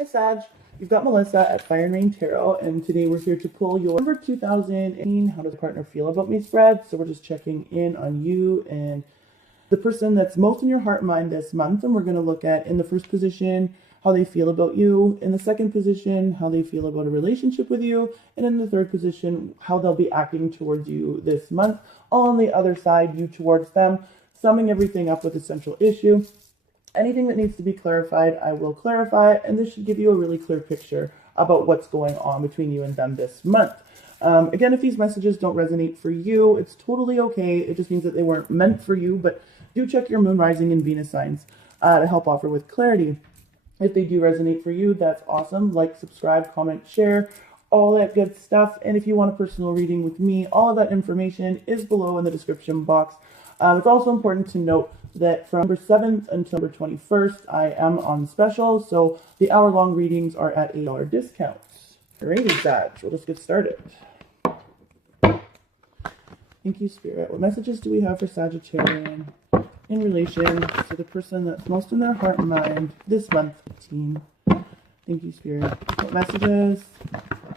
Hi Sag, you've got Melissa at Fire and Rain Tarot, and today we're here to pull your November 2018 How Does a Partner Feel About Me spread. So we're just checking in on you and the person that's most in your heart and mind this month, and we're going to look at, in the first position, how they feel about you, in the second position, how they feel about a relationship with you, and in the third position, how they'll be acting towards you this month. On the other side, you towards them, summing everything up with a central issue. Anything that needs to be clarified, I will clarify, and this should give you a really clear picture about what's going on between you and them this month. Again, if these messages don't resonate for you, it's totally okay. It just means that they weren't meant for you, but do check your moon, rising, and Venus signs to help offer with clarity. If they do resonate for you, that's awesome. Like, subscribe, comment, share, all that good stuff. And if you want a personal reading with me, all of that information is below in the description box. It's also important to note that from November 7th until November 21st, I am on special, so the hour-long readings are at $8 discounts. Alrighty, Sag, we'll just get started. Thank you, Spirit. What messages do we have for Sagittarian in relation to the person that's most in their heart and mind this month, team? Thank you, Spirit. What messages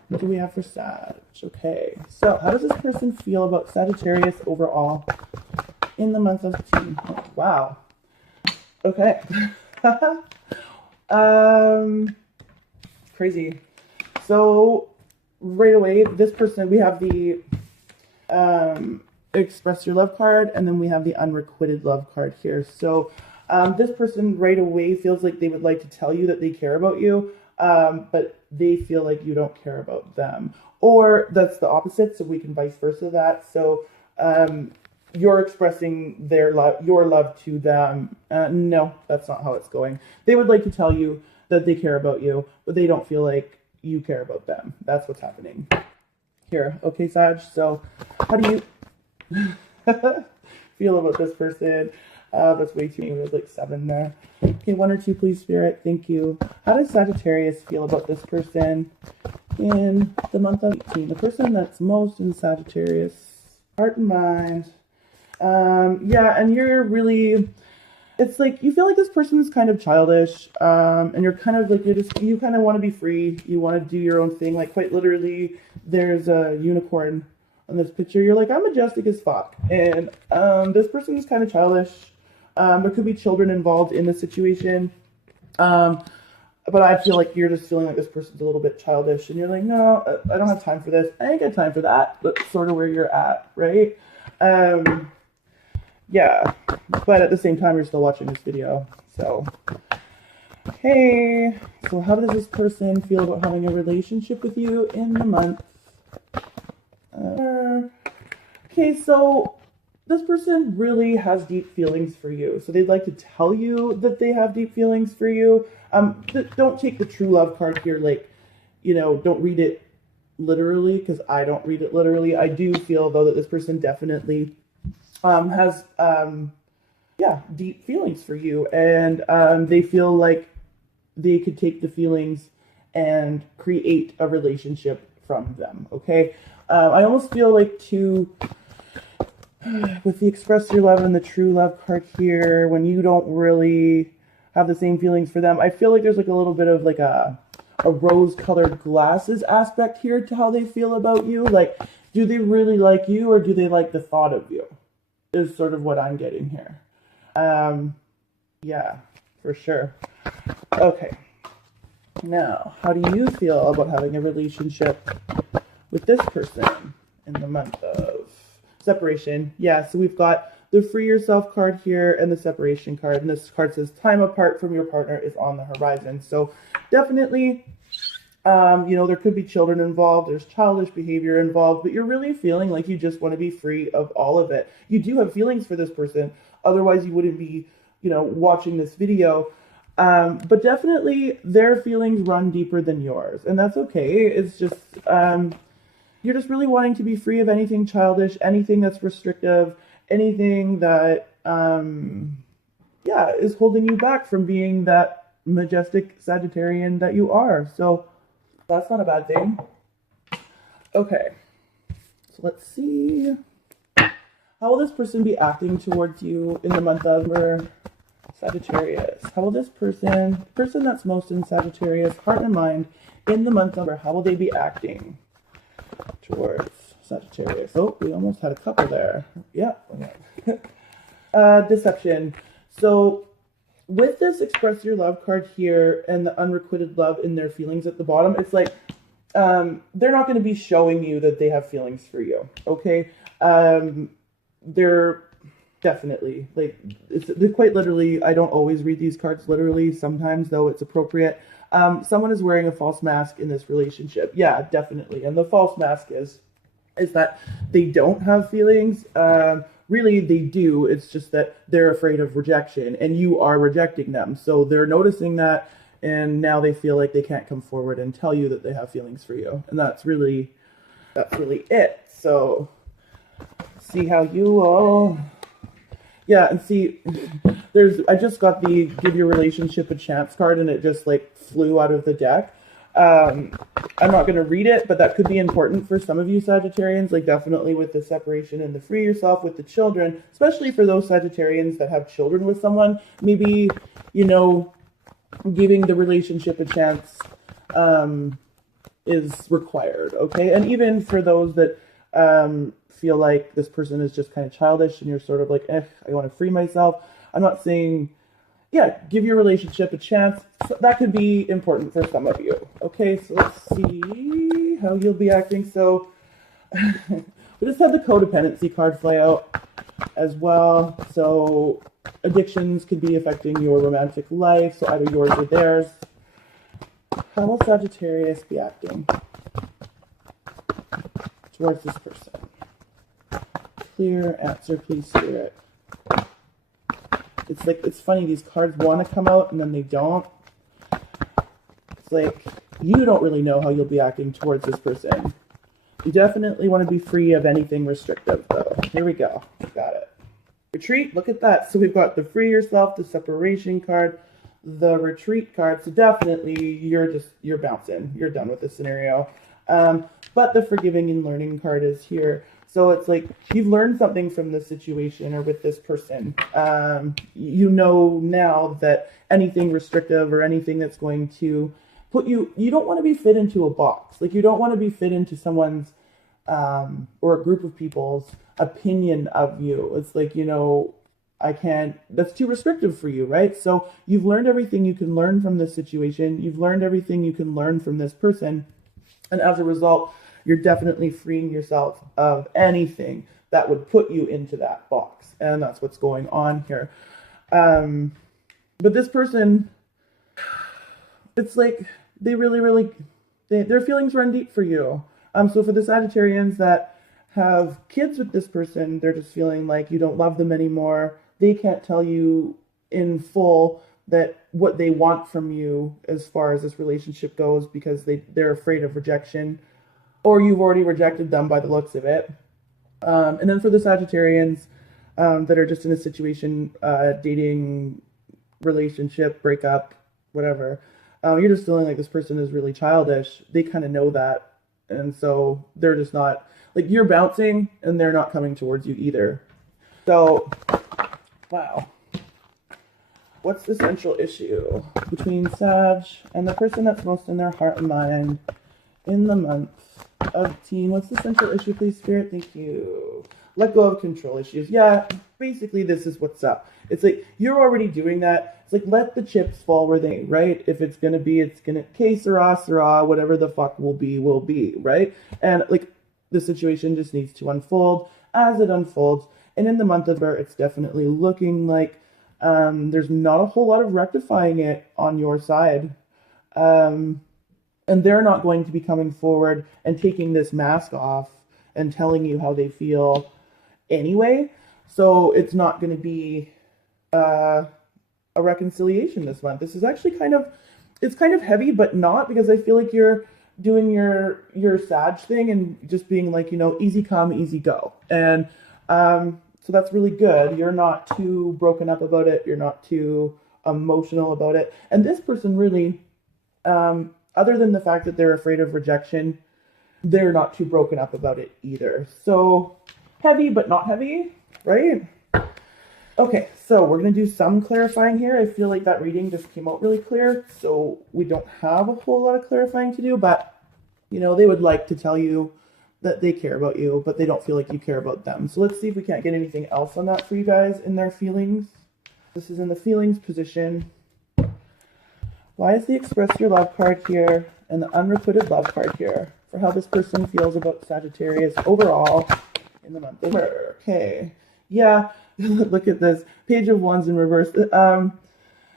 do we have for Sag? Okay, so how does this person feel about Sagittarius overall in the month of June? Oh, wow. Okay. Crazy. So right away, this person, we have the express your love card, and then we have the unrequited love card here. So this person right away feels like they would like to tell you that they care about you, but they feel like you don't care about them. Or that's the opposite, so we can vice versa that. So you're expressing your love to them. No, that's not how it's going. They would like to tell you that they care about you, but they don't feel like you care about them. That's what's happening here. Okay, Sag, so how do you feel about this person? That's way too many. There's like 7 there. Okay, 1 or 2, please, Spirit. Thank you. How does Sagittarius feel about this person in the month of 18? The person that's most in Sagittarius heart and mind. Yeah, and you're really, it's like you feel like this person is kind of childish, and you're kind of like, you kind of want to be free. You want to do your own thing. Like, quite literally, there's a unicorn on this picture. You're like, I'm majestic as fuck. And this person is kind of childish. There could be children involved in the situation. But I feel like you're just feeling like this person's a little bit childish, and you're like, no, I don't have time for this. I ain't got time for that. That's sort of where you're at, right? Yeah, but at the same time, you're still watching this video. So, okay. So how does this person feel about having a relationship with you in the month? Okay, so this person really has deep feelings for you. So they'd like to tell you that they have deep feelings for you. Don't take the true love card here, like, don't read it literally, because I don't read it literally. I do feel, though, that this person definitely has deep feelings for you, and they feel like they could take the feelings and create a relationship from them. Okay, I almost feel like with the express your love and the true love card here, when you don't really have the same feelings for them, I feel like there's like a little bit of like a rose-colored glasses aspect here to how they feel about you. Like, do they really like you, or do they like the thought of you? Is sort of what I'm getting here. Yeah, for sure. Okay. Now, how do you feel about having a relationship with this person in the month of separation? Yeah, so we've got the free yourself card here and the separation card. And this card says time apart from your partner is on the horizon. So definitely, there could be children involved. There's childish behavior involved, but you're really feeling like you just want to be free of all of it. You do have feelings for this person. Otherwise, you wouldn't be, watching this video. But definitely their feelings run deeper than yours, and that's okay. It's just, you're just really wanting to be free of anything childish, anything that's restrictive, anything that, is holding you back from being that majestic Sagittarian that you are. So that's not a bad thing. Okay, so let's see. How will this person be acting towards you in the month of November Sagittarius. How will this person that's most in Sagittarius, heart and mind, in the month of, how will they be acting towards Sagittarius? Oh, we almost had a couple there. Yeah. Deception. So with this express your love card here and the unrequited love in their feelings at the bottom, it's like they're not going to be showing you that they have feelings for you. Okay. They're definitely, like, they're quite literally, I don't always read these cards literally, sometimes though it's appropriate. Someone is wearing a false mask in this relationship. Yeah, definitely. And the false mask is that they don't have feelings. Really, they do. It's just that they're afraid of rejection and you are rejecting them. So they're noticing that, and now they feel like they can't come forward and tell you that they have feelings for you. And that's really it. So see how you all... Yeah, and see, I just got the Give Your Relationship a Chance card, and it just, like, flew out of the deck. I'm not going to read it, but that could be important for some of you Sagittarians, like, definitely with the separation and the free yourself with the children, especially for those Sagittarians that have children with someone. Maybe, you know, giving the relationship a chance is required, okay? And even for those that feel like this person is just kind of childish and you're sort of like, I want to free myself. I'm not saying, yeah, give your relationship a chance. So that could be important for some of you. Okay, so let's see how you'll be acting. So we just had the codependency card fly out as well. So addictions could be affecting your romantic life. So either yours or theirs. How will Sagittarius be acting towards this person? Clear answer, please, Spirit. It's like, it's funny, these cards want to come out and then they don't. It's like, you don't really know how you'll be acting towards this person. You definitely want to be free of anything restrictive, though. Here we go. Got it. Retreat, look at that. So we've got the free yourself, the separation card, the retreat card. So definitely you're bouncing. You're done with this scenario. But the forgiving and learning card is here. So it's like you've learned something from this situation or with this person. You know now that anything restrictive or anything that's going to put you don't want to be fit into a box. Like, you don't want to be fit into someone's or a group of people's opinion of you. It's like, you know, that's too restrictive for you, right? So you've learned everything you can learn from this situation. You've learned everything you can learn from this person. And as a result, you're definitely freeing yourself of anything that would put you into that box. And that's what's going on here. But this person, it's like they really, their feelings run deep for you. So for the Sagittarians that have kids with this person, they're just feeling like you don't love them anymore. They can't tell you in full that what they want from you as far as this relationship goes because they're afraid of rejection. Or you've already rejected them by the looks of it. And then for the Sagittarians that are just in a situation, dating, relationship, breakup, whatever, you're just feeling like this person is really childish. They kind of know that. And so they're just not, like, you're bouncing and they're not coming towards you either. So, wow. What's the central issue between Sag and the person that's most in their heart and mind in the month of teen? What's the central issue, please, Spirit? Thank you. Let go of control issues. Yeah, basically this is what's up. It's like you're already doing that. It's like, let the chips fall where they, right? If it's gonna be, it's gonna, que sera, whatever the fuck will be, right? And like the situation just needs to unfold as it unfolds. And in the month of September, it's definitely looking like there's not a whole lot of rectifying it on your side. And they're not going to be coming forward and taking this mask off and telling you how they feel anyway. So it's not going to be a reconciliation this month. This is actually it's kind of heavy, but not, because I feel like you're doing your Sag thing and just being like, you know, easy come, easy go. And so that's really good. You're not too broken up about it. You're not too emotional about it. And this person really, other than the fact that they're afraid of rejection, they're not too broken up about it either. So heavy, but not heavy, right? Okay, so we're going to do some clarifying here. I feel like that reading just came out really clear, so we don't have a whole lot of clarifying to do, but, you know, they would like to tell you that they care about you, but they don't feel like you care about them. So let's see if we can't get anything else on that for you guys in their feelings. This is in the feelings position. Why is the express your love card here and the unrequited love card here for how this person feels about Sagittarius overall in the month of November? Okay. Yeah, look at this. Page of Wands in reverse.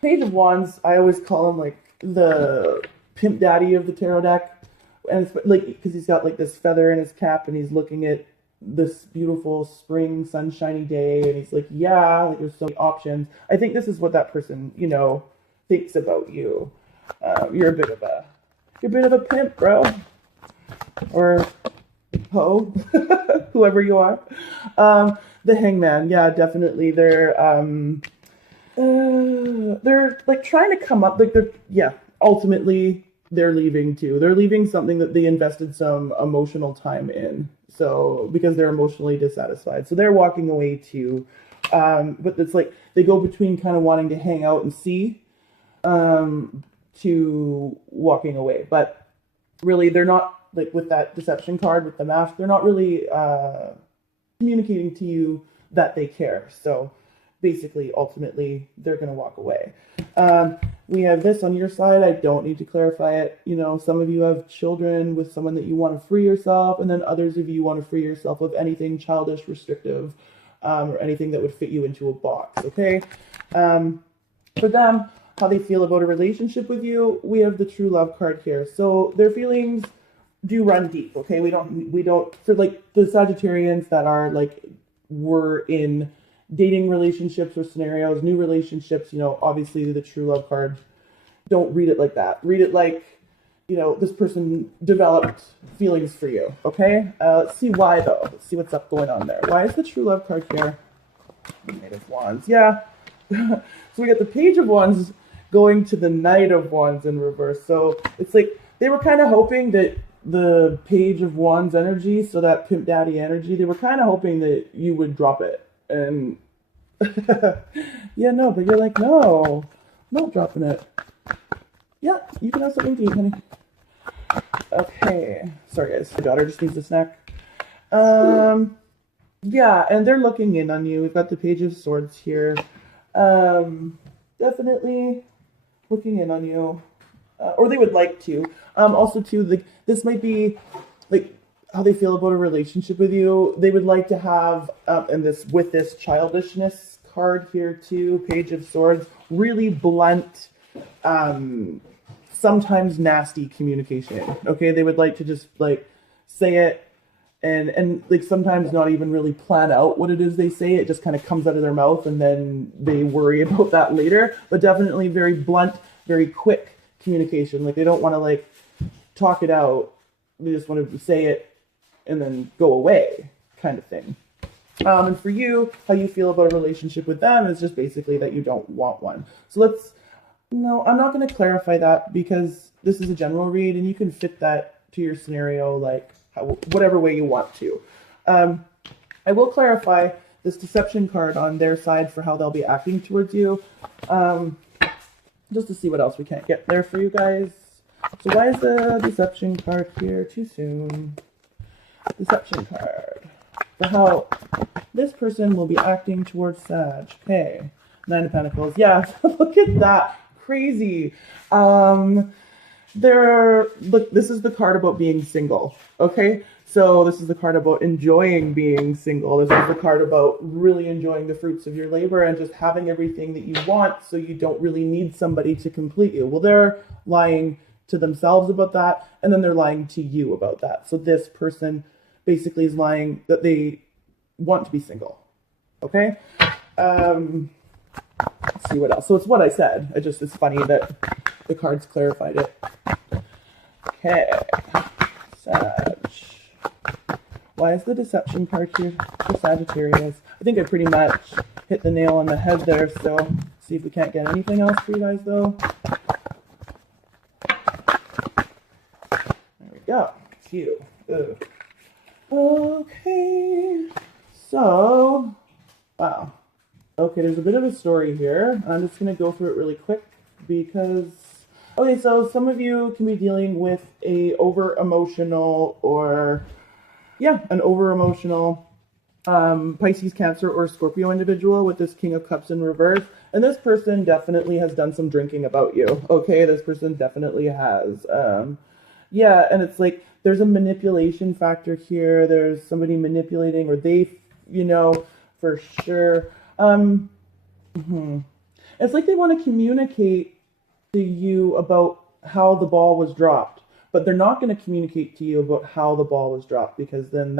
Page of Wands, I always call him like the pimp daddy of the tarot deck. And it's like, because he's got like this feather in his cap and he's looking at this beautiful spring sunshiny day and he's like, yeah, like there's so many options. I think this is what that person, you know, thinks about you. You're a bit of a pimp, bro. Or ho, whoever you are. The Hangman, yeah, definitely. They're like trying to come up, like ultimately they're leaving too. They're leaving something that they invested some emotional time in. So because they're emotionally dissatisfied. So they're walking away too. But it's like they go between kind of wanting to hang out and see to walking away. But really they're not, like with that deception card with the mask, they're not really communicating to you that they care. So basically, ultimately, they're going to walk away. We have this on your side. I don't need to clarify it. You know, some of you have children with someone that you want to free yourself, and then others of you want to free yourself of anything childish, restrictive, or anything that would fit you into a box, okay? For them, how they feel about a relationship with you, we have the true love card here. So their feelings do run deep, okay? We don't, for like the Sagittarians that are like, were in dating relationships or scenarios, new relationships, you know, obviously the true love card, don't read it like that. Read it like, you know, this person developed feelings for you, okay? Let's see why though. Let's see what's up going on there. Why is the true love card here? Knight of Wands, yeah. So we got the Page of Wands going to the Knight of Wands in reverse. So it's like they were kind of hoping that the Page of Wands energy, so that pimp daddy energy, they were kind of hoping that you would drop it. And yeah, no, but you're like, no, I'm not dropping it. Yeah, you can have something to eat, honey. Okay, sorry guys, my daughter just needs a snack. Yeah, and they're looking in on you. We've got the Page of Swords here. Definitely looking in on you. Or they would like to. Also, too, like this might be like how they feel about a relationship with you. They would like to have, and this with this childishness card here too, Page of Swords, really blunt, sometimes nasty communication. Okay, they would like to just like say it, and like sometimes not even really plan out what it is they say. It just kind of comes out of their mouth, and then they worry about that later. But definitely very blunt, very quick communication. Like they don't want to like talk it out, they just want to say it and then go away, kind of thing. And for you, how you feel about a relationship with them is just basically that you don't want one. So no, I'm not going to clarify that because this is a general read and you can fit that to your scenario like whatever way you want to. I will clarify this deception card on their side for how they'll be acting towards you. Just to see what else we can't get there for you guys. So why is the deception card here too soon? Deception card. For how this person will be acting towards Sag. Okay. 9 of Pentacles. Yeah, look at that. Crazy. Look, this is the card about being single. Okay? So this is the card about enjoying being single. This is the card about really enjoying the fruits of your labor and just having everything that you want so you don't really need somebody to complete you. Well, they're lying to themselves about that, and then they're lying to you about that. So this person basically is lying that they want to be single. Okay? Let's see what else. So it's what I said. It's funny that the cards clarified it. Okay. Sag. Why is the deception card here for Sagittarius? I think I pretty much hit the nail on the head there, so see if we can't get anything else for you guys, though. There we go. Phew. Ugh. Okay. So, wow. Okay, there's a bit of a story here. I'm just going to go through it really quick because... Okay, so some of you can be dealing with a over-emotional or... Yeah, an over-emotional Pisces, Cancer, or Scorpio individual with this King of Cups in reverse. And this person definitely has done some drinking about you. Okay, this person definitely has. Yeah, and it's like there's a manipulation factor here. There's somebody manipulating, or they, you know, for sure. It's like they want to communicate to you about how the ball was dropped, but they're not going to communicate to you about how the ball was dropped, because then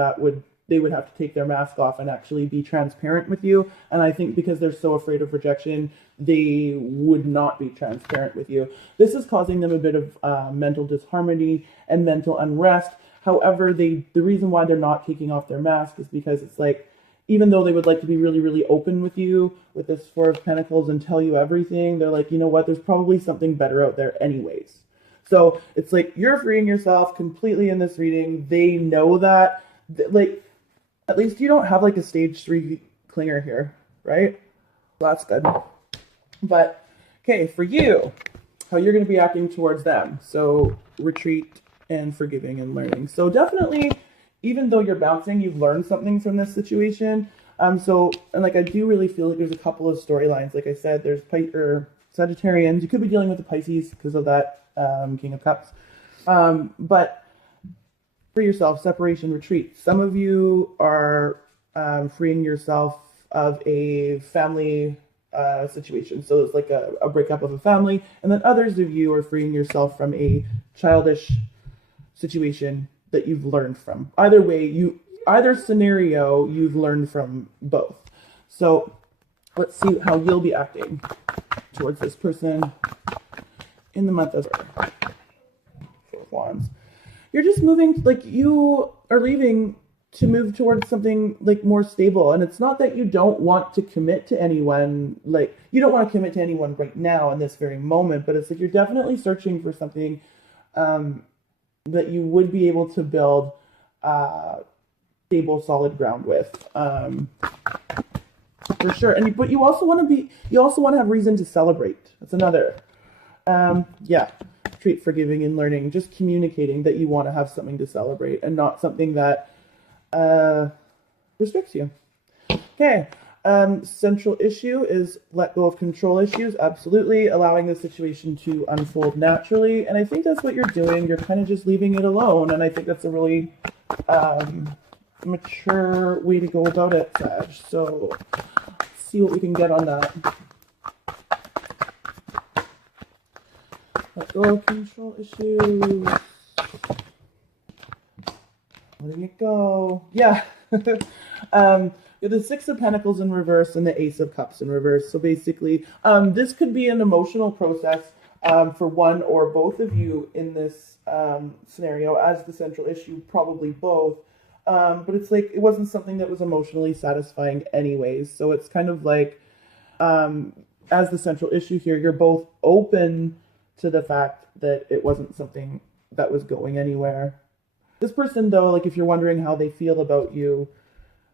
they would have to take their mask off and actually be transparent with you. And I think because they're so afraid of rejection, they would not be transparent with you. This is causing them a bit of mental disharmony and mental unrest. However, the reason why they're not taking off their mask is because it's like, even though they would like to be really, really open with you with this Four of Pentacles and tell you everything, they're like, you know what, there's probably something better out there anyways. So it's like you're freeing yourself completely in this reading. They know that. Like, at least you don't have like a stage 3 clinger here, right? That's good. But, okay, for you, how you're going to be acting towards them. So retreat and forgiving and learning. So definitely, even though you're bouncing, you've learned something from this situation. And like, I do really feel like there's a couple of storylines. Like I said, there's Sagittarians. You could be dealing with the Pisces because of that King of Cups. But for yourself, separation, retreat. Some of you are freeing yourself of a family situation. So it's like a breakup of a family. And then others of you are freeing yourself from a childish situation that you've learned from. Either way, either scenario, you've learned from both. So let's see how you'll be acting towards this person in the month of Four of Wands. You're just moving, like you are leaving to move towards something like more stable. And it's not that you don't want to commit to anyone, like you don't want to commit to anyone right now in this very moment, but it's like you're definitely searching for something that you would be able to build stable, solid ground with, for sure. But you also want to have reason to celebrate. That's another, yeah. Treat, forgiving, and learning. Just communicating that you want to have something to celebrate and not something that restricts you. Okay. Central issue is let go of control issues. Absolutely. Allowing the situation to unfold naturally. And I think that's what you're doing. You're kind of just leaving it alone. And I think that's a really mature way to go about it, Sag. So let's see what we can get on that. Let go of control issues. Letting it go. Yeah. The Six of Pentacles in reverse and the Ace of Cups in reverse. So basically, this could be an emotional process for one or both of you in this scenario as the central issue, probably both. But it's like it wasn't something that was emotionally satisfying anyways. So it's kind of like, as the central issue here, you're both open to the fact that it wasn't something that was going anywhere. This person, though, like if you're wondering how they feel about you,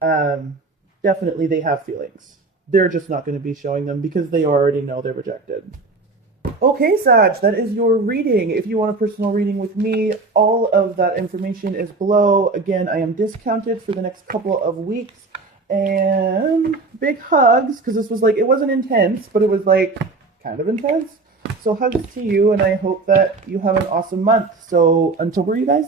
definitely they have feelings. They're just not going to be showing them because they already know they're rejected. Okay, Sag, that is your reading. If you want a personal reading with me, all of that information is below. Again, I am discounted for the next couple of weeks. And big hugs, because this was like, it wasn't intense, but it was like kind of intense. So hugs to you, and I hope that you have an awesome month. So until where, you guys?